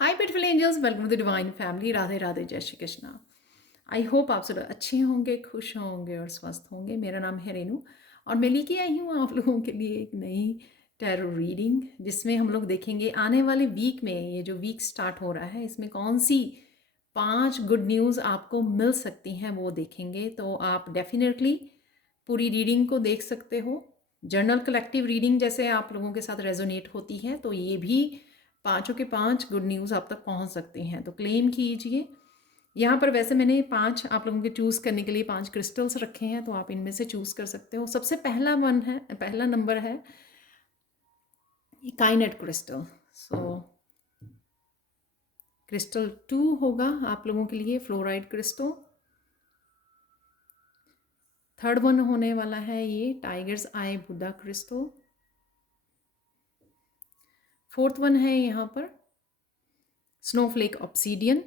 Hi beautiful angels, welcome to the divine family. Radhe Radhe, Jai Shri Krishna. I hope आप सब अच्छे होंगे, खुश होंगे और स्वस्थ होंगे। मेरा नाम है रेनू और मैं लेके आई हूँ आप लोगों के लिए एक नई टैरो रीडिंग, जिसमें हम लोग देखेंगे आने वाले वीक में, ये जो वीक स्टार्ट हो रहा है, इसमें कौन सी 5 गुड न्यूज़ आपको मिल सकती हैं वो देखेंगे। तो आप डेफिनेटली पूरी रीडिंग को देख सकते हो। जर्नल कलेक्टिव रीडिंग जैसे आप लोगों के साथ रेजोनेट होती है, तो ये भी पाँचों के 5 गुड न्यूज़ आप तक पहुंच सकती हैं। तो क्लेम कीजिए। यहाँ पर वैसे मैंने 5 आप लोगों के चूज़ करने के लिए 5 क्रिस्टल्स रखे हैं, तो आप इनमें से चूज़ कर सकते हो। सबसे पहला नंबर है काइनेट क्रिस्टल। सो क्रिस्टल 2 होगा आप लोगों के लिए फ्लोराइड क्रिस्टल। थर्ड वन होने वाला है ये टाइगर्स आई बुद्धा क्रिस्टल। फोर्थ वन है यहाँ पर स्नोफ्लेक ऑब्सीडियन।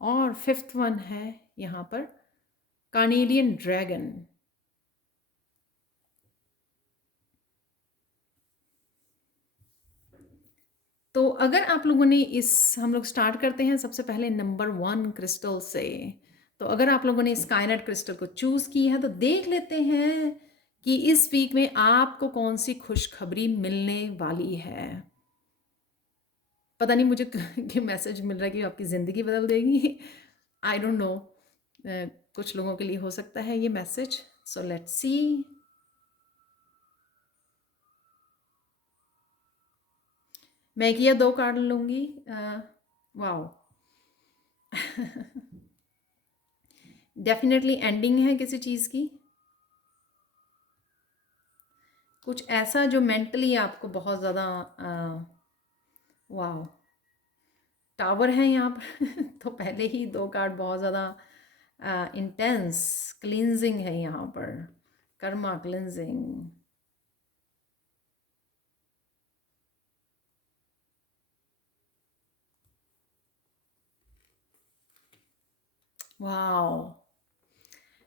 और फिफ्थ वन है यहाँ पर कार्नेलियन ड्रैगन। तो अगर आप लोगों ने हम लोग स्टार्ट करते हैं सबसे पहले नंबर 1 क्रिस्टल से। तो अगर आप लोगों ने स्काईनेट क्रिस्टल को चूज़ की है तो देख लेते हैं कि इस वीक में आपको कौन सी खुशखबरी मिलने वाली है। पता नहीं मुझे कि मैसेज मिल रहा है कि आपकी ज़िंदगी बदल देगी। आई डोंट नो, कुछ लोगों के लिए हो सकता है ये मैसेज। So let's see. मैं किया 2 कार्ड लूँगी। वाओ। डेफिनेटली एंडिंग है किसी चीज़ की, कुछ ऐसा जो मेंटली आपको बहुत ज़्यादा वाओ। टावर है यहाँ पर तो पहले ही 2 कार्ड बहुत ज़्यादा इंटेंस क्लींजिंग है यहाँ पर। कर्मा क्लींजिंग। वाओ,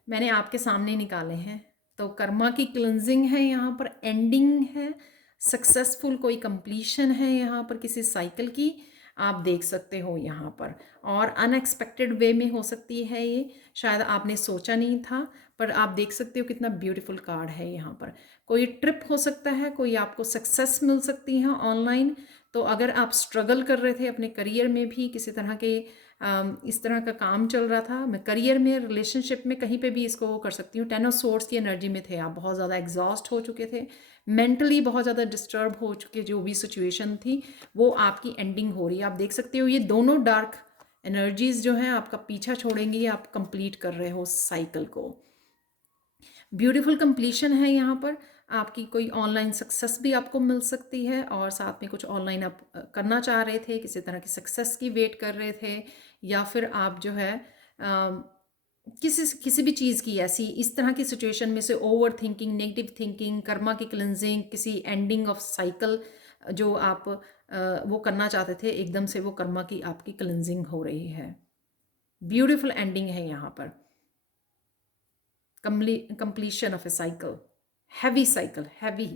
मैंने आपके सामने निकाले हैं। तो कर्मा की क्लिनजिंग है यहाँ पर, एंडिंग है, सक्सेसफुल कोई कंप्लीशन है यहाँ पर किसी साइकिल की, आप देख सकते हो यहाँ पर। और अनएक्सपेक्टेड वे में हो सकती है ये, शायद आपने सोचा नहीं था, पर आप देख सकते हो कितना ब्यूटीफुल कार्ड है यहाँ पर। कोई ट्रिप हो सकता है, कोई आपको सक्सेस मिल सकती है ऑनलाइन। तो अगर आप स्ट्रगल कर रहे थे अपने करियर में भी, किसी तरह के इस तरह का काम चल रहा था, मैं करियर में, रिलेशनशिप में, कहीं पे भी इसको वो कर सकती हूँ। 10 ऑफ सोर्ड्स की एनर्जी में थे आप, बहुत ज़्यादा एग्जॉस्ट हो चुके थे, मेंटली बहुत ज़्यादा डिस्टर्ब हो चुके, जो भी सिचुएशन थी वो आपकी एंडिंग हो रही है। आप देख सकते हो ये दोनों डार्क एनर्जीज जो हैं आपका पीछा छोड़ेंगी, आप कंप्लीट कर रहे हो साइकिल को। ब्यूटीफुल कंप्लीशन है यहाँ पर। आपकी कोई ऑनलाइन सक्सेस भी आपको मिल सकती है, और साथ में कुछ ऑनलाइन आप करना चाह रहे थे, किसी तरह की सक्सेस की वेट कर रहे थे, या फिर आप जो है किसी भी चीज़ की ऐसी इस तरह की सिचुएशन में से over thinking, negative thinking, Karma की क्लिनजिंग, किसी एंडिंग ऑफ साइकिल जो आप वो करना चाहते थे, एकदम से वो कर्मा की आपकी क्लिनजिंग हो रही है। ब्यूटीफुल एंडिंग है यहाँ पर। completion of a cycle, heavy cycle, heavy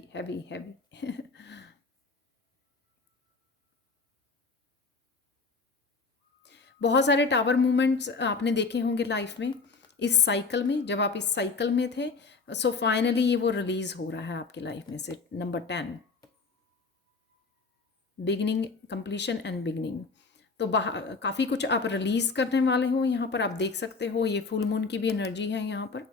बहुत सारे टावर मूवमेंट्स आपने देखे होंगे लाइफ में इस साइकिल में, जब आप इस साइकिल में थे। सो फाइनली ये वो रिलीज हो रहा है आपकी लाइफ में से। Number 10, beginning, completion and beginning. तो काफ़ी कुछ आप रिलीज करने वाले हो यहाँ पर, आप देख सकते हो। ये फुल मून की भी एनर्जी है यहाँ पर,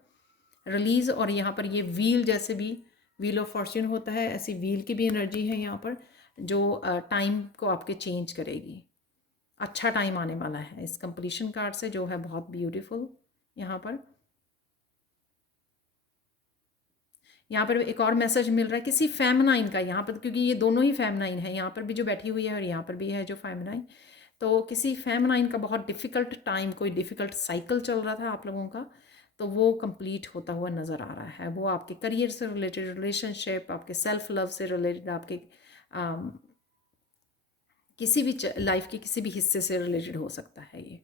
रिलीज। और यहाँ पर ये व्हील, जैसे भी व्हील ऑफ फॉर्च्यून होता है, ऐसी व्हील की भी एनर्जी है यहाँ पर, जो टाइम को आपके चेंज करेगी। अच्छा टाइम आने वाला है इस कंप्लीशन कार्ड से, जो है बहुत ब्यूटीफुल। यहाँ पर एक और मैसेज मिल रहा है किसी फेमिनाइन का यहाँ पर, क्योंकि ये दोनों ही फेमिनाइन है, यहाँ पर भी जो बैठी हुई है और यहाँ पर भी है जो फेमिनाइन। तो किसी फेमिनाइन का बहुत डिफ़िकल्ट टाइम, कोई डिफ़िकल्ट साइकिल चल रहा था आप लोगों का, तो वो कंप्लीट होता हुआ नज़र आ रहा है। वो आपके करियर से रिलेटेड, रिलेशनशिप, आपके सेल्फ लव से रिलेटेड, आपके किसी भी लाइफ के किसी भी हिस्से से रिलेटेड हो सकता है ये।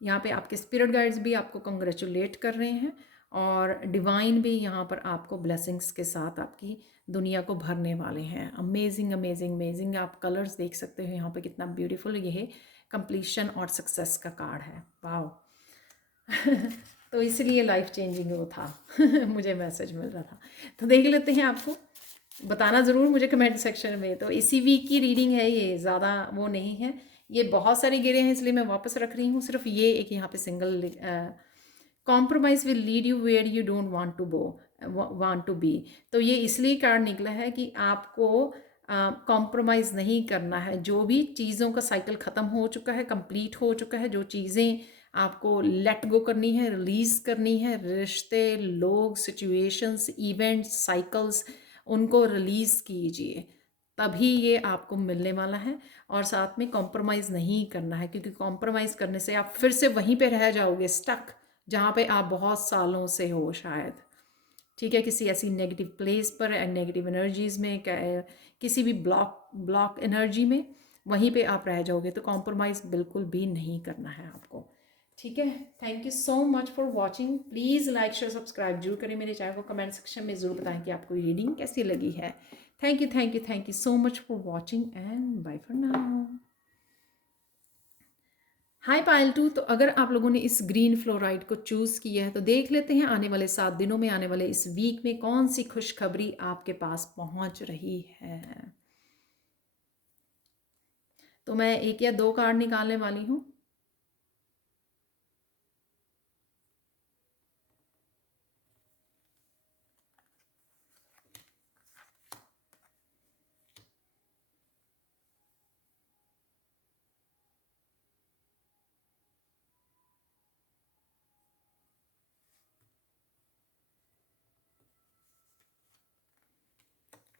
यहाँ पे आपके स्पिरिट गाइड्स भी आपको कंग्रेचुलेट कर रहे हैं, और डिवाइन भी यहाँ पर आपको ब्लेसिंग्स के साथ आपकी दुनिया को भरने वाले हैं। Amazing amazing amazing. आप कलर्स देख सकते हो यहाँ पे कितना ब्यूटीफुल ये है। कंप्लीशन और सक्सेस का कार्ड है। वाओ। तो इसलिए लाइफ चेंजिंग वो था। मुझे मैसेज मिल रहा था। तो देख लेते हैं, आपको बताना ज़रूर मुझे कमेंट सेक्शन में। तो इसी वीक की रीडिंग है ये, ज़्यादा वो नहीं है। ये बहुत सारी गिरे हैं इसलिए मैं वापस रख रही हूँ। सिर्फ ये एक यहाँ पे single compromise will lead you where you don't want to be. तो ये इसलिए कार्ड निकला है कि आपको कॉम्प्रोमाइज़ नहीं करना है। जो भी चीज़ों का साइकिल ख़त्म हो चुका है, कंप्लीट हो चुका है, जो चीज़ें आपको लेट गो करनी है, रिलीज़ करनी है, रिश्ते, लोग, सिचुएशंस, इवेंट्स, साइकिल्स, उनको रिलीज़ कीजिए, तभी ये आपको मिलने वाला है। और साथ में कॉम्प्रोमाइज़ नहीं करना है, क्योंकि कॉम्प्रोमाइज़ करने से आप फिर से वहीं पे रह जाओगे, स्टक, जहाँ पे आप बहुत सालों से हो शायद। ठीक है, किसी ऐसी नेगेटिव प्लेस पर, नेगेटिव एनर्जीज़ में, किसी भी ब्लॉक एनर्जी में, वहीं पे आप रह जाओगे। तो कॉम्प्रोमाइज़ बिल्कुल भी नहीं करना है आपको। ठीक है, thank you so much for watching. Please like share subscribe जरूर करें मेरे चैनल को। कमेंट सेक्शन में ज़रूर बताएं कि आपको ये रीडिंग कैसी लगी है। Thank you so much for watching and bye for now. Hi Payal 2। तो अगर आप लोगों ने इस ग्रीन फ्लोराइड को चूज़ किया है तो देख लेते हैं आने वाले 7 दिनों में, आने वाले इस वीक में कौन सी खुशखबरी आपके पास पहुंच रही है। तो मैं 1 या 2 कार्ड निकालने वाली हूँ।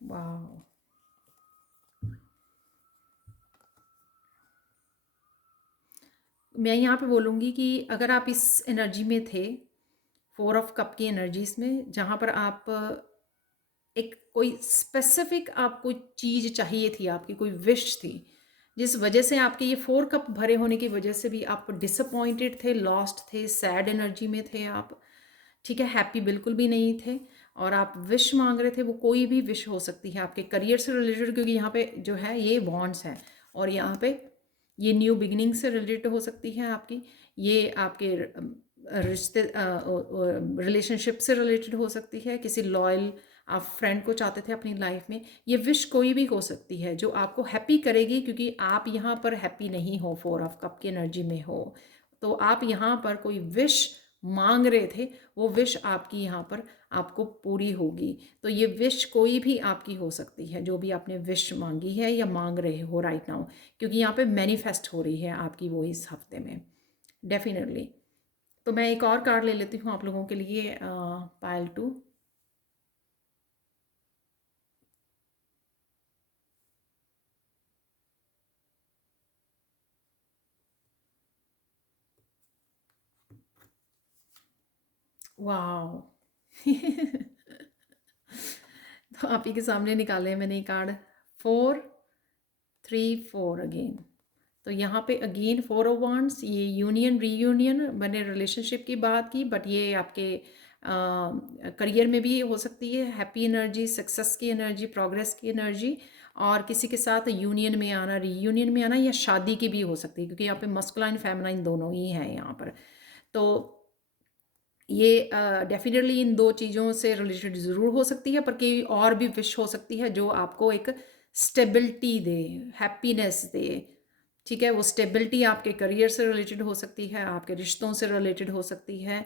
वाह, मैं यहाँ पे बोलूँगी कि अगर आप इस एनर्जी में थे, 4 ऑफ कप की एनर्जीज में, जहाँ पर आप एक कोई स्पेसिफिक आपको चीज़ चाहिए थी, आपकी कोई विश थी, जिस वजह से आपके ये 4 कप भरे होने की वजह से भी आप डिसअपॉइंटेड थे, लॉस्ट थे, सैड एनर्जी में थे आप। ठीक है, हैप्पी बिल्कुल भी नहीं थे, और आप विश मांग रहे थे। वो कोई भी विश हो सकती है आपके करियर से रिलेटेड, क्योंकि यहाँ पे जो है ये वॉन्ड्स है, और यहाँ पे ये न्यू बिगिनिंग से रिलेटेड हो सकती है आपकी। ये आपके रिश्ते, रिलेशनशिप से रिलेटेड हो सकती है। किसी लॉयल आप फ्रेंड को चाहते थे अपनी लाइफ में। ये विश कोई भी हो सकती है जो आपको हैप्पी करेगी, क्योंकि आप यहाँ पर हैप्पी नहीं हो, 4 ऑफ कप की एनर्जी में हो। तो आप यहाँ पर कोई विश मांग रहे थे, वो विश आपकी यहाँ पर आपको पूरी होगी। तो ये विश कोई भी आपकी हो सकती है, जो भी आपने विश मांगी है या मांग रहे हो राइट नाउ, क्योंकि यहाँ पे मैनिफेस्ट हो रही है आपकी वो इस हफ्ते में डेफिनेटली। तो मैं एक और कार्ड ले लेती हूँ आप लोगों के लिए, पायल 2। वाओ। तो आप ही के सामने निकाले हैं मैंने ये कार्ड, 4 3 4 अगेन। तो यहाँ पे अगेन 4 ऑफ वांड्स, ये यूनियन रीयूनियन, मैंने रिलेशनशिप की बात की, बट ये आपके करियर में भी हो सकती है। हैप्पी एनर्जी, सक्सेस की एनर्जी, प्रोग्रेस की एनर्जी, और किसी के साथ यूनियन में आना, रीयूनियन में आना, या शादी की भी हो सकती है, क्योंकि यहाँ पे मस्कुलाइन फेमिनाइन दोनों ही हैं यहाँ पर। तो ये डेफिनेटली इन 2 चीज़ों से रिलेटेड ज़रूर हो सकती है, पर कोई और भी विश हो सकती है जो आपको एक स्टेबिलिटी दे, हैप्पीनेस दे। ठीक है, वो स्टेबिलिटी आपके करियर से रिलेटेड हो सकती है, आपके रिश्तों से रिलेटेड हो सकती है,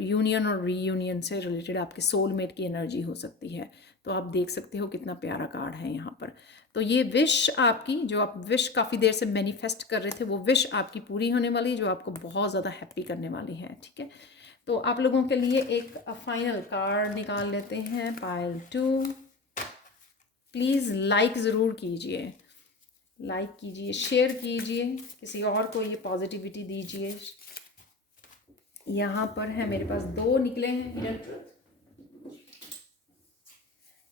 यूनियन और रीयूनियन से रिलेटेड आपके सोलमेट की एनर्जी हो सकती है। तो आप देख सकते हो कितना प्यारा कार्ड है यहाँ पर। तो ये विश आपकी, जो आप विश काफ़ी देर से मैनिफेस्ट कर रहे थे, वो विश आपकी पूरी होने वाली है, जो आपको बहुत ज़्यादा हैप्पी करने वाली है। ठीक है, तो आप लोगों के लिए एक फाइनल कार्ड निकाल लेते हैं, पायल 2। प्लीज़ लाइक ज़रूर कीजिए, लाइक कीजिए, शेयर कीजिए, किसी और को ये पॉजिटिविटी दीजिए। यहाँ पर है मेरे पास 2 निकले हैं हिडन ट्रुथ।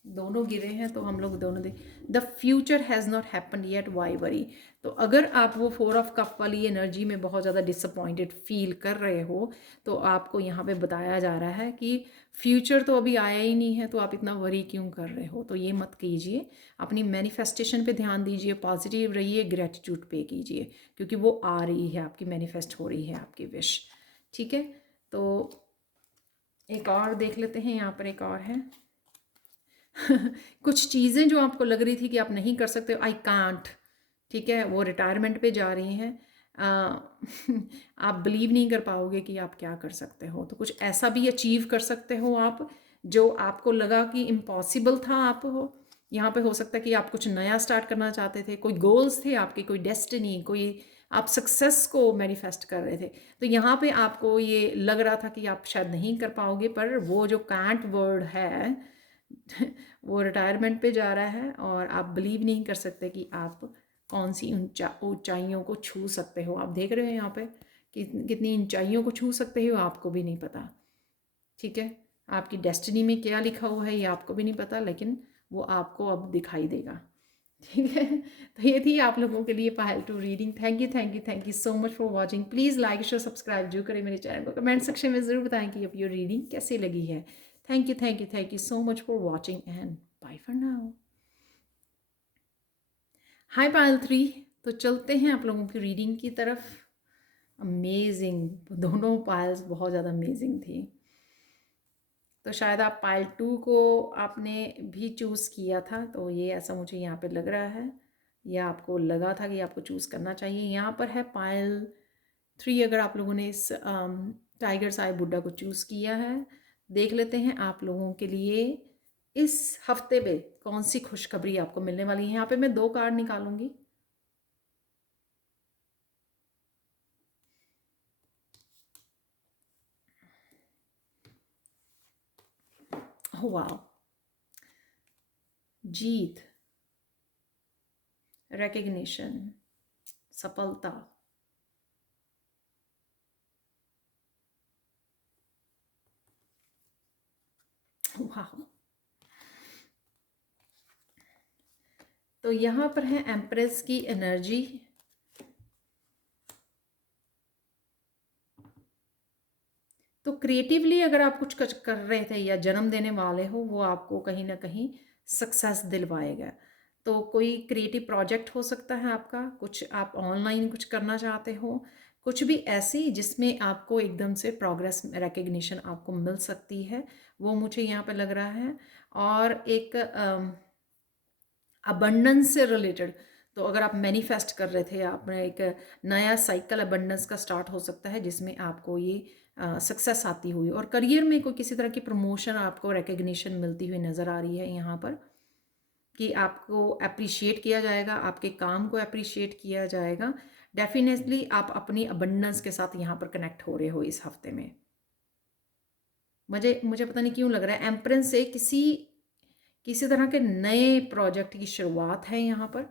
दोनों गिरे हैं तो हम लोग दोनों the future has not happen yet, why worry. तो अगर आप वो 4 ऑफ कप वाली एनर्जी में बहुत ज़्यादा डिसअपॉइंटेड फील कर रहे हो, तो आपको यहाँ पे बताया जा रहा है कि फ्यूचर तो अभी आया ही नहीं है, तो आप इतना वरी क्यों कर रहे हो। तो ये मत कीजिए, अपनी मैनिफेस्टेशन पे ध्यान दीजिए, पॉजिटिव रहिए, ग्रेटिट्यूड पे कीजिए, क्योंकि वो आ रही है, आपकी मैनिफेस्ट हो रही है आपकी विश। ठीक है, तो एक और देख लेते हैं। यहाँ पर एक और है कुछ चीज़ें जो आपको लग रही थी कि आप नहीं कर सकते, आई कांट, ठीक है, वो रिटायरमेंट पे जा रही हैं। आप बिलीव नहीं कर पाओगे कि आप क्या कर सकते हो। तो कुछ ऐसा भी अचीव कर सकते हो आप जो आपको लगा कि इम्पॉसिबल था। आप हो यहाँ पे हो सकता है कि आप कुछ नया स्टार्ट करना चाहते थे, कोई गोल्स थे आपके, कोई डेस्टिनी, कोई आप सक्सेस को मैनिफेस्ट कर रहे थे। तो यहाँ पे आपको ये लग रहा था कि आप शायद नहीं कर पाओगे, पर वो जो कांट वर्ड है वो रिटायरमेंट पे जा रहा है, और आप बिलीव नहीं कर सकते कि आप कौन सी ऊंचाइयों को छू सकते हो। आप देख रहे हो यहाँ पे कि कितनी ऊंचाइयों को छू सकते हो, आपको भी नहीं पता। ठीक है, आपकी डेस्टिनी में क्या लिखा हुआ है ये आपको भी नहीं पता, लेकिन वो आपको अब दिखाई देगा। ठीक है, तो ये थी आप लोगों के लिए Payal two reading. Thank you so much for watching. Please like share subscribe जो करें मेरे चैनल को। कमेंट सेक्शन में ज़रूर बताएं कि अब ये रीडिंग कैसी लगी है। Thank you so much for watching and bye for now. Hi Payal 3, तो चलते हैं आप लोगों की रीडिंग की तरफ। अमेजिंग, दोनों पायल्स बहुत ज़्यादा अमेजिंग थी। तो शायद आप पायल 2 को आपने भी चूज़ किया था, तो ये ऐसा मुझे यहाँ पे लग रहा है, या आपको लगा था कि आपको चूज़ करना चाहिए। यहाँ पर है पायल 3, अगर आप लोगों ने इस टाइगर साई बुड्ढा को चूज़ किया है। देख लेते हैं आप लोगों के लिए इस हफ्ते में कौन सी खुशखबरी आपको मिलने वाली है। यहाँ पे मैं 2 कार्ड निकालूंगी। वाह, जीत, रिकग्निशन, सफलता, वाह। तो यहाँ पर है एम्प्रेस की एनर्जी। तो क्रिएटिवली अगर आप कुछ कर रहे थे या जन्म देने वाले हो, वो आपको कहीं ना कहीं सक्सेस दिलवाएगा। तो कोई क्रिएटिव प्रोजेक्ट हो सकता है आपका, कुछ आप ऑनलाइन कुछ करना चाहते हो, कुछ भी ऐसी जिसमें आपको एकदम से प्रोग्रेस रिकग्निशन आपको मिल सकती है, वो मुझे यहाँ पे लग रहा है। और एक अबंडेंस से रिलेटेड, तो अगर आप मैनिफेस्ट कर रहे थे, आपने एक नया साइकिल अबंडेंस का स्टार्ट हो सकता है, जिसमें आपको ये सक्सेस आती हुई, और करियर में कोई किसी तरह की प्रमोशन आपको रिकग्निशन मिलती हुई नज़र आ रही है यहाँ पर, कि आपको अप्रिशिएट किया जाएगा, आपके काम को अप्रिशिएट किया जाएगा। डेफिनेटली आप अपनी अबंडेंस के साथ यहाँ पर कनेक्ट हो रहे हो इस हफ्ते में। मुझे मुझे पता नहीं क्यों लग रहा है एम्प्रेस से किसी तरह के नए प्रोजेक्ट की शुरुआत है यहाँ पर,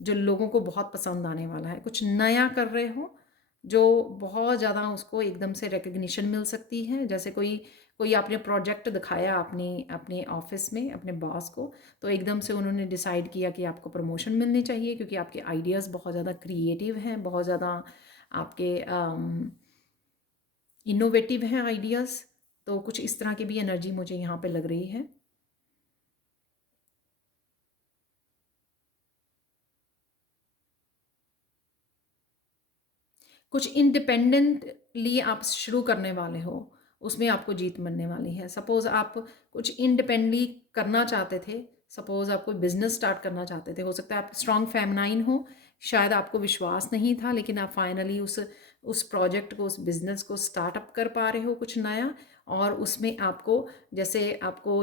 जो लोगों को बहुत पसंद आने वाला है। कुछ नया कर रहे हो जो बहुत ज़्यादा उसको एकदम से रिकग्निशन मिल सकती है। जैसे कोई कोई आपने प्रोजेक्ट दिखाया अपनी अपने ऑफिस में अपने बॉस को, तो एकदम से उन्होंने डिसाइड किया कि आपको प्रमोशन मिलनी चाहिए, क्योंकि आपके आइडियाज़ बहुत ज़्यादा क्रिएटिव हैं, बहुत ज़्यादा आपके इनोवेटिव हैं आइडियाज़। तो कुछ इस तरह की भी एनर्जी मुझे यहाँ पे लग रही है। कुछ इंडिपेंडेंटली आप शुरू करने वाले हो, उसमें आपको जीत मिलने वाली है। सपोज़ आप कुछ इंडिपेंडेंटली करना चाहते थे, सपोज़ आप कोई बिज़नेस स्टार्ट करना चाहते थे, हो सकता है आप स्ट्रॉन्ग फेमिनाइन हो, शायद आपको विश्वास नहीं था, लेकिन आप फाइनली उस प्रोजेक्ट को, उस बिज़नेस को स्टार्टअप कर पा रहे हो कुछ नया। और उसमें आपको, जैसे आपको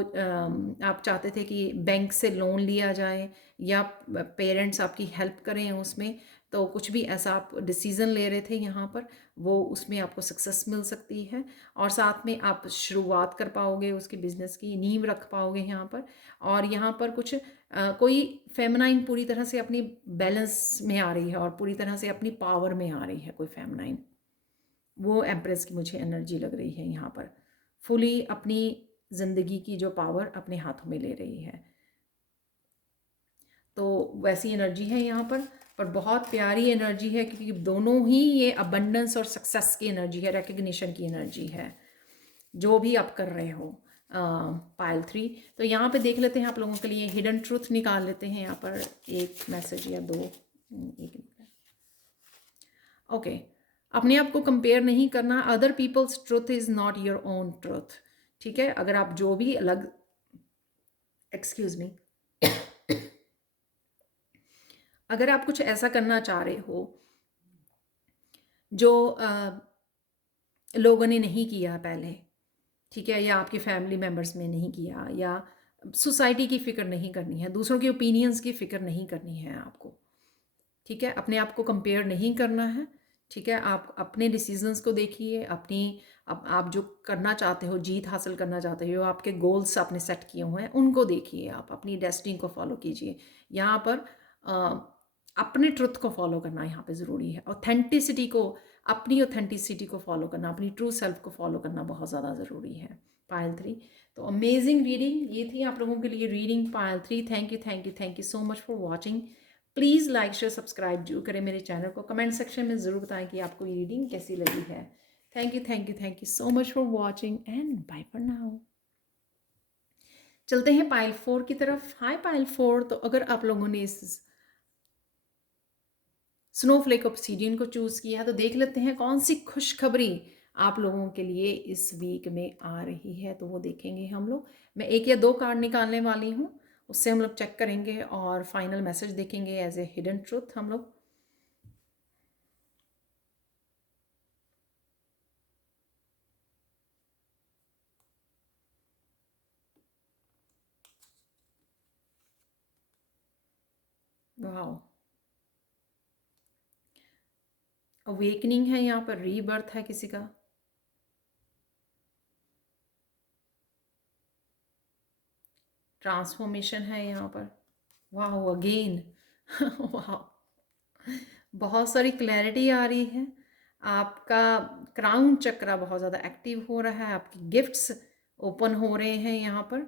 आप चाहते थे कि बैंक से लोन लिया जाए, या पेरेंट्स आपकी हेल्प करें उसमें, तो कुछ भी ऐसा आप डिसीज़न ले रहे थे यहाँ पर, वो उसमें आपको सक्सेस मिल सकती है। और साथ में आप शुरुआत कर पाओगे, उसकी बिज़नेस की नींव रख पाओगे यहाँ पर। और यहाँ पर कुछ कोई फेमिनाइन पूरी तरह से अपनी बैलेंस में आ रही है, और पूरी तरह से अपनी पावर में आ रही है कोई फेमिनाइन, वो एम्प्रेस की मुझे एनर्जी लग रही है यहाँ पर। फुली अपनी ज़िंदगी की जो पावर अपने हाथों में ले रही है। तो वैसी एनर्जी है यहाँ पर बहुत प्यारी एनर्जी है, क्योंकि दोनों ही ये अबंडेंस और सक्सेस की एनर्जी है, रिकग्निशन की एनर्जी है, जो भी आप कर रहे हो। पाइल 3, तो यहाँ पे देख लेते हैं आप लोगों के लिए हिडन ट्रूथ निकाल लेते हैं यहाँ पर, एक मैसेज या दो, एक ओके। अपने आप को कंपेयर नहीं करना, other people's truth is not your own truth. ठीक है, अगर आप जो भी अलग, एक्सक्यूज मी, अगर आप कुछ ऐसा करना चाह रहे हो जो लोगों ने नहीं किया पहले, ठीक है, या आपके फैमिली मेम्बर्स में नहीं किया, या सोसाइटी की फ़िक्र नहीं करनी है, दूसरों के ओपिनियंस की फ़िक्र नहीं करनी है आपको, ठीक है, अपने आप को कंपेयर नहीं करना है, ठीक है, आप अपने डिसीजंस को देखिए, अपनी आप जो करना चाहते हो, जीत हासिल करना चाहते हो, आपके गोल्स आपने सेट किए हुए हैं, उनको देखिए, आप अपनी डेस्टिनी को फॉलो कीजिए। यहाँ पर अपने ट्रुथ को फॉलो करना यहाँ पे ज़रूरी है, ऑथेंटिसिटी को, अपनी ऑथेंटिसिटी को फॉलो करना, अपनी ट्रू सेल्फ को फॉलो करना बहुत ज़्यादा ज़रूरी है। पायल 3, तो अमेजिंग रीडिंग ये थी आप लोगों के लिए reading Payal 3। Thank you so much for watching. Please like share subscribe जरूर करें मेरे चैनल को, कमेंट सेक्शन में ज़रूर बताएं कि आपको ये रीडिंग कैसी लगी है। Thank you so much for watching and bye for now. चलते हैं पाइल 4 की तरफ। हाय पाइल 4, तो अगर आप लोगों ने इस स्नोफ्लेक ऑब्सीडियन को चूज़ किया है तो देख लेते हैं कौन सी खुशखबरी आप लोगों के लिए इस वीक में आ रही है, तो वो देखेंगे हम लोग। मैं एक या दो कार्ड निकालने वाली हूँ, उससे हम लोग चेक करेंगे और फाइनल मैसेज देखेंगे एज ए हिडन ट्रूथ हम लोग। वाह, अवेकनिंग है यहाँ पर, रीबर्थ है किसी का, ट्रांसफॉर्मेशन है यहाँ पर, वाह अगेन वाह, बहुत सारी क्लैरिटी आ रही है। आपका क्राउन चक्रा बहुत ज़्यादा एक्टिव हो रहा है, आपके गिफ्ट्स ओपन हो रहे हैं यहाँ पर।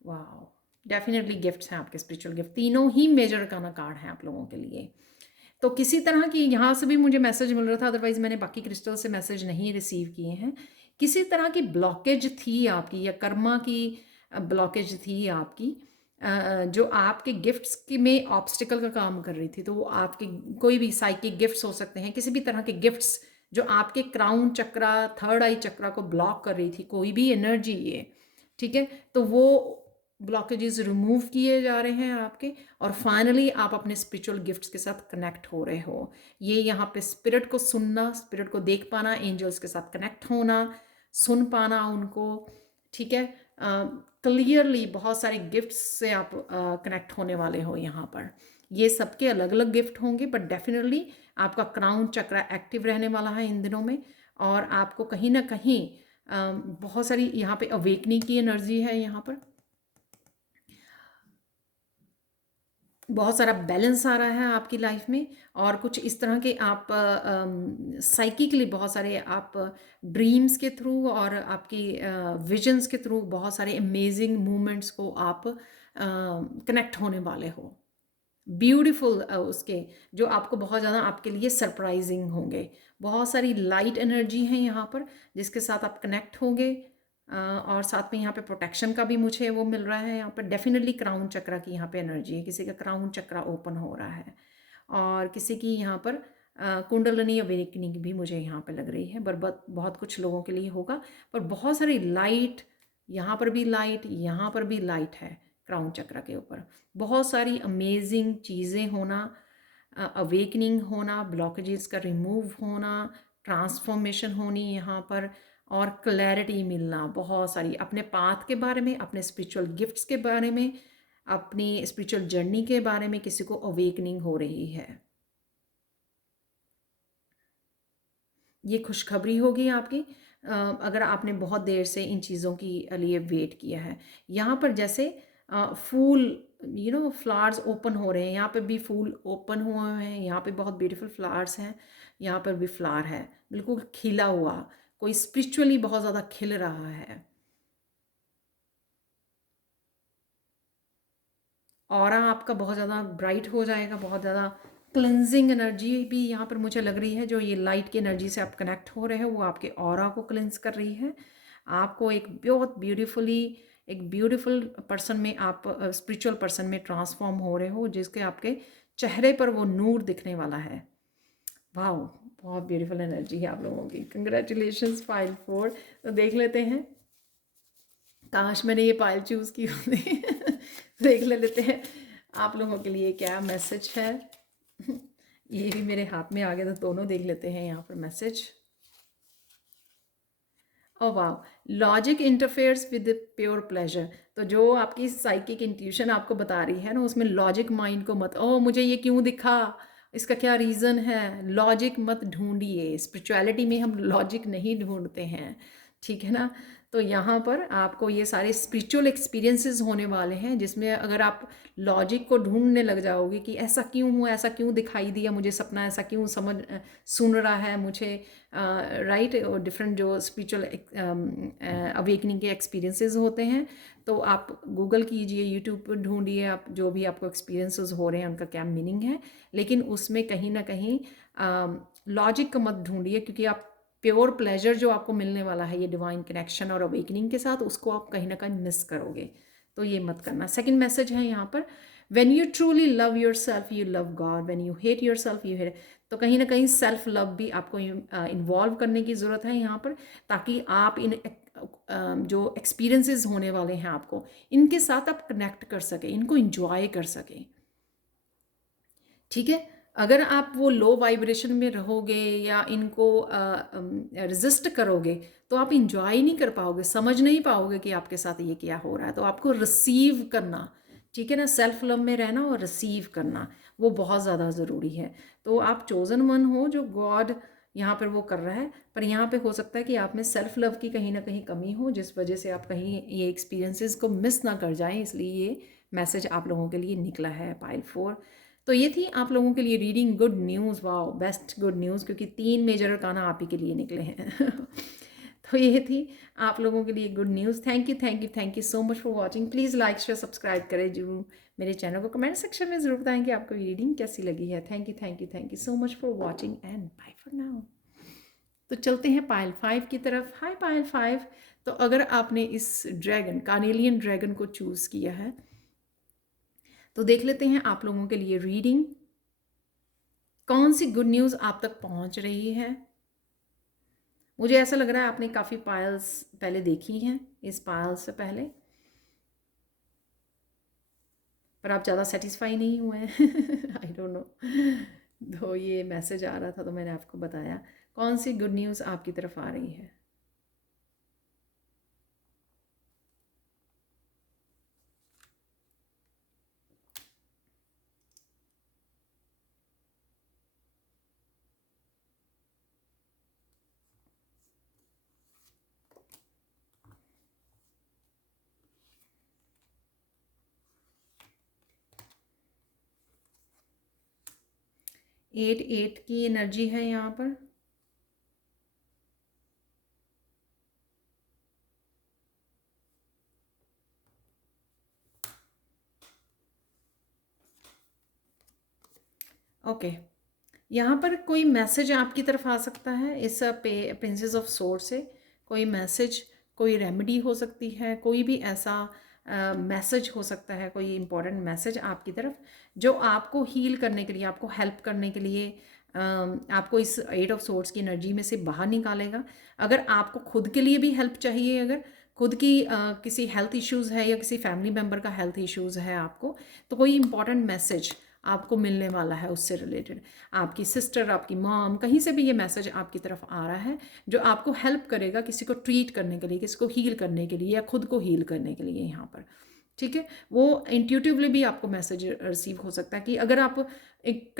वाह, डेफिनेटली गिफ्ट्स हैं आपके, स्पिरिचुअल गिफ्ट, तीनों ही मेजर का ना कार्ड है आप लोगों के लिए। तो किसी तरह की यहाँ से भी मुझे मैसेज मिल रहा था, अदरवाइज मैंने बाकी क्रिस्टल से मैसेज नहीं रिसीव किए हैं। किसी तरह की ब्लॉकेज थी आपकी, या कर्मा की ब्लॉकेज थी आपकी, जो आपके गिफ्ट्स की में ऑब्स्टिकल का काम कर रही थी। तो वो आपके कोई भी साइकिक गिफ्ट्स हो सकते हैं, किसी भी तरह के गिफ्ट्स जो आपके क्राउन चक्रा, थर्ड आई चक्रा को ब्लॉक कर रही थी, कोई भी एनर्जी ये, ठीक है, तो वो ब्लॉकेजेस रिमूव किए जा रहे हैं आपके, और फाइनली आप अपने स्पिरिचुअल गिफ्ट्स के साथ कनेक्ट हो रहे हो। ये यहाँ पे स्पिरिट को सुनना, स्पिरिट को देख पाना, एंजल्स के साथ कनेक्ट होना, सुन पाना उनको, ठीक है, क्लियरली बहुत सारे गिफ्ट्स से आप कनेक्ट होने वाले हो यहाँ पर। ये सबके अलग अलग गिफ्ट होंगे, बट डेफिनेटली आपका क्राउन चक्रा एक्टिव रहने वाला है इन दिनों में, और आपको कहीं ना कहीं बहुत सारी यहाँ पे अवेकनिंग की एनर्जी है यहाँ पर, बहुत सारा बैलेंस आ रहा है आपकी लाइफ में, और कुछ इस तरह के आप साइकिकली बहुत सारे आप ड्रीम्स के थ्रू और आपकी विजन्स के थ्रू बहुत सारे अमेजिंग मूवमेंट्स को आप कनेक्ट होने वाले हो, ब्यूटीफुल उसके, जो आपको बहुत ज़्यादा आपके लिए सरप्राइजिंग होंगे। बहुत सारी लाइट एनर्जी है यहाँ पर जिसके साथ आप कनेक्ट होंगे, और साथ में यहाँ पे प्रोटेक्शन का भी मुझे वो मिल रहा है। यहाँ पर डेफिनेटली क्राउन चक्रा की यहाँ पे एनर्जी है, किसी का क्राउन चक्रा ओपन हो रहा है, और किसी की यहाँ पर कुंडलिनी अवेकनिंग भी मुझे यहाँ पे लग रही है। बहुत बहुत कुछ लोगों के लिए होगा, पर बहुत सारी लाइट, यहाँ पर भी लाइट, यहाँ पर भी लाइट है क्राउन चक्रा के ऊपर। बहुत सारी अमेजिंग चीज़ें होना, अवेकनिंग होना, ब्लॉकेजेस का रिमूव होना, ट्रांसफॉर्मेशन होनी यहाँ पर, और क्लैरिटी मिलना बहुत सारी अपने पाथ के बारे में, अपने स्पिरिचुअल गिफ्ट्स के बारे में, अपनी स्पिरिचुअल जर्नी के बारे में किसी को अवेकनिंग हो रही है। ये खुशखबरी होगी आपकी, अगर आपने बहुत देर से इन चीज़ों की लिए वेट किया है। यहाँ पर जैसे फूल फ्लावर्स ओपन हो रहे हैं, यहाँ पे भी फूल ओपन हुए हैं, यहाँ पे बहुत ब्यूटीफुल फ्लावर्स हैं, यहाँ पर भी फ्लावर है बिल्कुल खिला हुआ, कोई स्पिरिचुअली बहुत ज़्यादा खिल रहा है। ऑरा आपका बहुत ज़्यादा ब्राइट हो जाएगा, बहुत ज़्यादा क्लिनजिंग एनर्जी भी यहाँ पर मुझे लग रही है। जो ये लाइट की एनर्जी से आप कनेक्ट हो रहे हैं वो आपके ऑरा को क्लिनज कर रही है। आपको एक बहुत ब्यूटीफुली एक ब्यूटीफुल पर्सन में आप स्पिरिचुअल पर्सन में ट्रांसफॉर्म हो रहे हो, जिसके आपके चेहरे पर वो नूर दिखने वाला है। वाह, बहुत ब्यूटीफुल एनर्जी है आप लोगों की। Congratulations pile 4। तो देख लेते हैं, काश मैंने ये पायल चूज़ की होती। देख लेते हैं आप लोगों के लिए क्या मैसेज है। ये भी मेरे हाथ में आ गया, तो दोनों देख लेते हैं यहाँ पर मैसेज। ओ वाह, logic interferes with pure pleasure. तो जो आपकी साइकिक इंट्यूशन आपको बता रही है ना, उसमें लॉजिक माइंड को मत, ओ मुझे ये क्यों दिखा, इसका क्या रीज़न है, लॉजिक मत ढूंढिए। स्पिरिचुअलिटी में हम लॉजिक नहीं ढूंढते हैं, ठीक है ना। तो यहाँ पर आपको ये सारे स्पिरिचुअल एक्सपीरियंसेस होने वाले हैं, जिसमें अगर आप लॉजिक को ढूंढने लग जाओगे कि ऐसा क्यों हुआ, ऐसा क्यों दिखाई दिया मुझे सपना, ऐसा क्यों सुन रहा है मुझे, राइट, और डिफरेंट जो स्पिरिचुअल अवेकनिंग के एक्सपीरियंसेस होते हैं, तो आप गूगल कीजिए, यूट्यूब पर ढूंढिए, आप जो भी आपको एक्सपीरियंसेस हो रहे हैं उनका क्या मीनिंग है। लेकिन उसमें कहीं ना कहीं लॉजिक का मत ढूंढिए, क्योंकि आप प्योर प्लेजर जो आपको मिलने वाला है ये डिवाइन कनेक्शन और अवेकनिंग के साथ, उसको आप कहीं ना कहीं मिस करोगे, तो ये मत करना। सेकंड मैसेज है यहाँ पर, when you truly love your self you love God, when you hate your self you hate. तो कहीं ना कहीं सेल्फ लव भी आपको इन्वॉल्व करने की ज़रूरत है यहाँ पर, ताकि आप इन जो एक्सपीरियंसेस होने वाले हैं आपको, इनके साथ आप कनेक्ट कर सकें, इनको इंजॉय कर सकें, ठीक है। अगर आप वो लो वाइब्रेशन में रहोगे या इनको रेजिस्ट करोगे, तो आप इंजॉय नहीं कर पाओगे, समझ नहीं पाओगे कि आपके साथ ये क्या हो रहा है। तो आपको रिसीव करना, ठीक है ना, सेल्फ लव में रहना और रिसीव करना, वो बहुत ज़्यादा ज़रूरी है। तो आप चोजन वन हो, जो गॉड यहाँ पर वो कर रहा है, पर यहाँ पे हो सकता है कि आप में सेल्फ लव की कहीं ना कहीं कमी हो, जिस वजह से आप कहीं ये एक्सपीरियंसेस को मिस ना कर जाएं, इसलिए ये मैसेज आप लोगों के लिए निकला है पाइल 4। तो ये थी आप लोगों के लिए reading good news. Wow, best good news, क्योंकि 3 मेजर अरकाना आप ही के लिए निकले हैं। तो ये थी आप लोगों के लिए good news. Thank you thank you thank you so much for watching. Please like share subscribe करें जरूर मेरे चैनल को। कमेंट सेक्शन में ज़रूर बताएं कि आपको रीडिंग कैसी लगी है। Thank you thank you thank you so much for watching and bye for now. तो चलते हैं पायल 5 की तरफ। हाय पायल 5। तो अगर आपने इस ड्रैगन, कार्नेलियन ड्रैगन को चूज़ किया है, तो देख लेते हैं आप लोगों के लिए रीडिंग, कौन सी गुड न्यूज़ आप तक पहुंच रही है। मुझे ऐसा लग रहा है आपने काफ़ी पायल्स पहले देखी हैं इस पायल से पहले, पर आप ज़्यादा सेटिस्फाई नहीं हुए हैं। I don't know. तो ये मैसेज आ रहा था तो मैंने आपको बताया कौन सी गुड न्यूज़ आपकी तरफ आ रही है। एट एट की एनर्जी है यहाँ पर। ओके, यहाँ पर कोई मैसेज आपकी तरफ आ सकता है इस प्रिंसेस ऑफ सोर्ड से। कोई मैसेज, कोई रेमेडी हो सकती है, कोई भी ऐसा मैसेज हो सकता है, कोई इंपॉर्टेंट मैसेज आपकी तरफ, जो आपको हील करने के लिए, आपको हेल्प करने के लिए, आपको इस 8 ऑफ सोर्ड्स की एनर्जी में से बाहर निकालेगा। अगर आपको खुद के लिए भी हेल्प चाहिए, अगर खुद की किसी हेल्थ इश्यूज़ है या किसी फैमिली मेम्बर का हेल्थ इश्यूज़ है आपको, तो कोई इंपॉर्टेंट मैसेज आपको मिलने वाला है उससे रिलेटेड। आपकी सिस्टर, आपकी मॉम, कहीं से भी ये मैसेज आपकी तरफ आ रहा है जो आपको हेल्प करेगा किसी को ट्रीट करने के लिए, किसी को हील करने के लिए या खुद को हील करने के लिए यहाँ पर, ठीक है। वो इंट्यूटिवली भी आपको मैसेज रिसीव हो सकता है कि अगर आप एक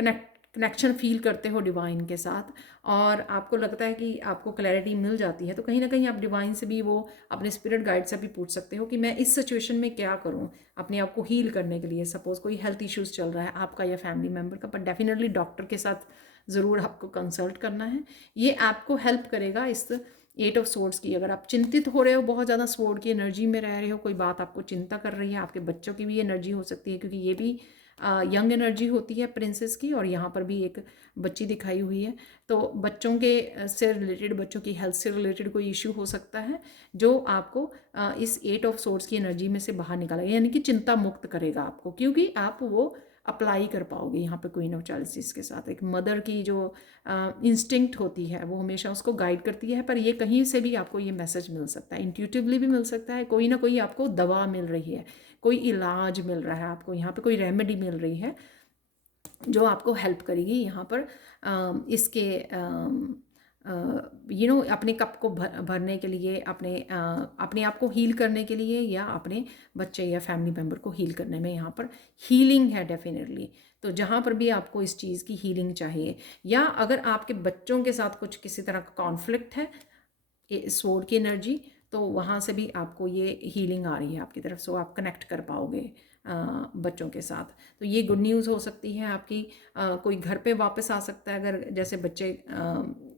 कनेक्शन फील करते हो डिवाइन के साथ और आपको लगता है कि आपको क्लैरिटी मिल जाती है, तो कहीं ना कहीं आप डिवाइन से भी, वो अपने स्पिरिट गाइड से भी पूछ सकते हो कि मैं इस सिचुएशन में क्या करूं अपने आप को हील करने के लिए। सपोज़ कोई हेल्थ इश्यूज़ चल रहा है आपका या फैमिली मेम्बर का, पर डेफिनेटली डॉक्टर के साथ ज़रूर आपको कंसल्ट करना है। ये आपको हेल्प करेगा इस 8 ऑफ सोर्ड्स की। अगर आप चिंतित हो रहे हो, बहुत ज़्यादा स्वॉर्ड की एनर्जी में रह रहे हो, कोई बात आपको चिंता कर रही है, आपके बच्चों की भी एनर्जी हो सकती है, क्योंकि ये भी यंग एनर्जी होती है प्रिंसेस की, और यहाँ पर भी एक बच्ची दिखाई हुई है। तो बच्चों के से रिलेटेड, बच्चों की हेल्थ से रिलेटेड कोई इशू हो सकता है जो आपको इस 8 ऑफ सोर्ड्स की एनर्जी में से बाहर निकालेगा, यानी कि चिंता मुक्त करेगा आपको, क्योंकि आप वो अप्लाई कर पाओगे यहाँ पे क्वीन ऑफ चैलिसेस के साथ। एक मदर की जो इंस्टिंक्ट होती है वो हमेशा उसको गाइड करती है, पर ये कहीं से भी आपको ये मैसेज मिल सकता है, इंट्यूटिवली भी मिल सकता है, कोई ना कोई आपको दवा मिल रही है, कोई इलाज मिल रहा है आपको, यहाँ पे कोई रेमेडी मिल रही है जो आपको हेल्प करेगी यहाँ पर इसके अपने कप को भरने के लिए, अपने आप को हील करने के लिए, या अपने बच्चे या फैमिली मेम्बर को हील करने में यहाँ पर हीलिंग है डेफिनेटली। तो जहाँ पर भी आपको इस चीज़ की हीलिंग चाहिए, या अगर आपके बच्चों के साथ कुछ किसी तरह का कॉन्फ्लिक्ट है स्वॉर्ड की एनर्जी, तो वहाँ से भी आपको ये हीलिंग आ रही है आपकी तरफ, सो आप कनेक्ट कर पाओगे बच्चों के साथ। तो ये गुड न्यूज़ हो सकती है आपकी। कोई घर पे वापस आ सकता है, अगर जैसे बच्चे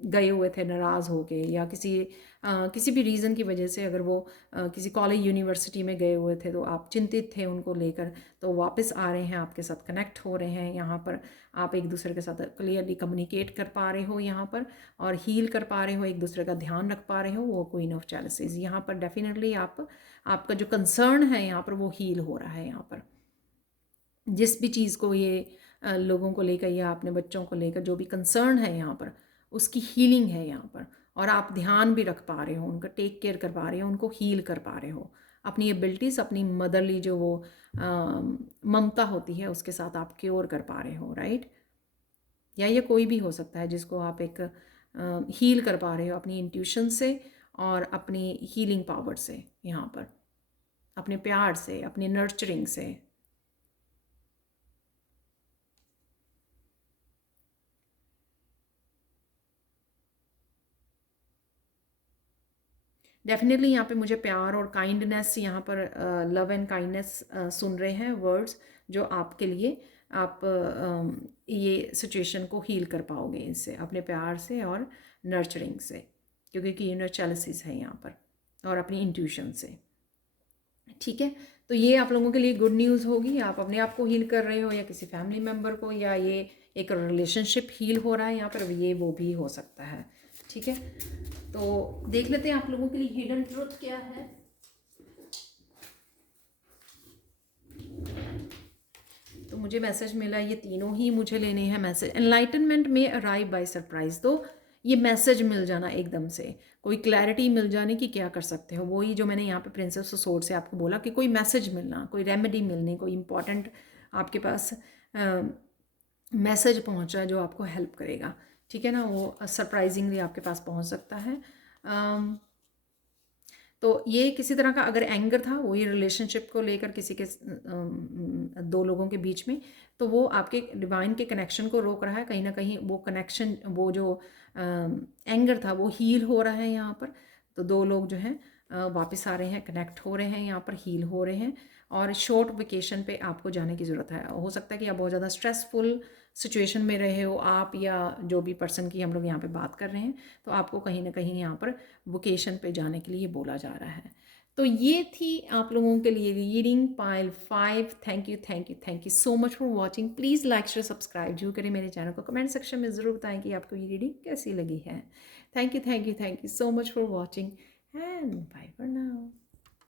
गए हुए थे नाराज़ होके, या किसी भी रीज़न की वजह से, अगर वो किसी कॉलेज यूनिवर्सिटी में गए हुए थे तो आप चिंतित थे उनको लेकर, तो वापस आ रहे हैं, आपके साथ कनेक्ट हो रहे हैं। यहाँ पर आप एक दूसरे के साथ क्लियरली कम्युनिकेट कर पा रहे हो यहाँ पर, और हील कर पा रहे हो, एक दूसरे का ध्यान रख पा रहे हो। वो क्वीन ऑफ चैलिसेस यहाँ पर डेफिनेटली आपका जो कंसर्न है यहाँ पर वो हील हो रहा है। यहाँ पर जिस भी चीज़ को ये लोगों को लेकर या अपने बच्चों को लेकर जो भी कंसर्न है यहाँ पर, उसकी हीलिंग है यहाँ पर, और आप ध्यान भी रख पा रहे हो, उनका टेक केयर कर पा रहे हो, उनको हील कर पा रहे हो। अपनी एबिलिटीज़, अपनी मदरली जो वो ममता होती है उसके साथ आप क्योर कर पा रहे हो, राइट। या ये कोई भी हो सकता है जिसको आप एक हील कर पा रहे हो अपनी इंट्यूशन से और अपनी हीलिंग पावर से, यहाँ पर अपने प्यार से, अपनी नर्चरिंग से। डेफिनेटली यहाँ पे मुझे प्यार और काइंडनेस, यहाँ पर लव एंड काइंडनेस सुन रहे हैं वर्ड्स, जो आपके लिए आप ये सिचुएशन को हील कर पाओगे इनसे, अपने प्यार से और नर्चरिंग से, क्योंकि क्वीन ऑफ चैलिसेस है यहाँ पर, और अपनी इंट्यूशन से। ठीक है, तो ये आप लोगों के लिए गुड न्यूज़ होगी। आप अपने आप को हील कर रहे हो, या किसी फैमिली मेम्बर को, या ये एक रिलेशनशिप हील हो रहा है यहाँ पर, ये वो भी हो सकता है। ठीक है, तो देख लेते हैं आप लोगों के लिए हिडन ट्रुथ क्या है। तो मुझे मैसेज मिला, ये तीनों ही मुझे लेने हैं मैसेज। एनलाइटनमेंट में अराइव बाय सरप्राइज, तो ये मैसेज मिल जाना एकदम से, कोई क्लैरिटी मिल जाने की क्या कर सकते हो, वही जो मैंने यहाँ पे प्रिंसेस ऑफ सोर्ड से आपको बोला कि कोई मैसेज मिलना, कोई रेमेडी मिलनी, कोई इंपॉर्टेंट आपके पास मैसेज पहुँचा जो आपको हेल्प करेगा। ठीक है ना, वो सरप्राइजिंगली आपके पास पहुँच सकता है। तो ये किसी तरह का अगर एंगर था, वही रिलेशनशिप को लेकर किसी के दो लोगों के बीच में, तो वो आपके डिवाइन के कनेक्शन को रोक रहा है। कहीं ना कहीं वो कनेक्शन, वो जो एंगर था वो हील हो रहा है यहाँ पर। तो दो लोग जो हैं वापस आ रहे हैं, कनेक्ट हो रहे हैं, यहाँ पर हील हो रहे हैं। और शॉर्ट वेकेशन पे आपको जाने की ज़रूरत है। हो सकता है कि आप बहुत ज़्यादा स्ट्रेसफुल सिचुएशन में रहे हो आप, या जो भी पर्सन की हम लोग यहाँ पे बात कर रहे हैं, तो आपको कहीं ना कहीं यहाँ पर वोकेशन पे जाने के लिए बोला जा रहा है। तो ये थी आप लोगों के लिए reading pile 5। Thank you so much for watching. Please like share subscribe जरूर करें मेरे चैनल को। कमेंट सेक्शन में ज़रूर बताएं कि आपको ये रीडिंग कैसी लगी है। Thank you so much for watching and bye for now.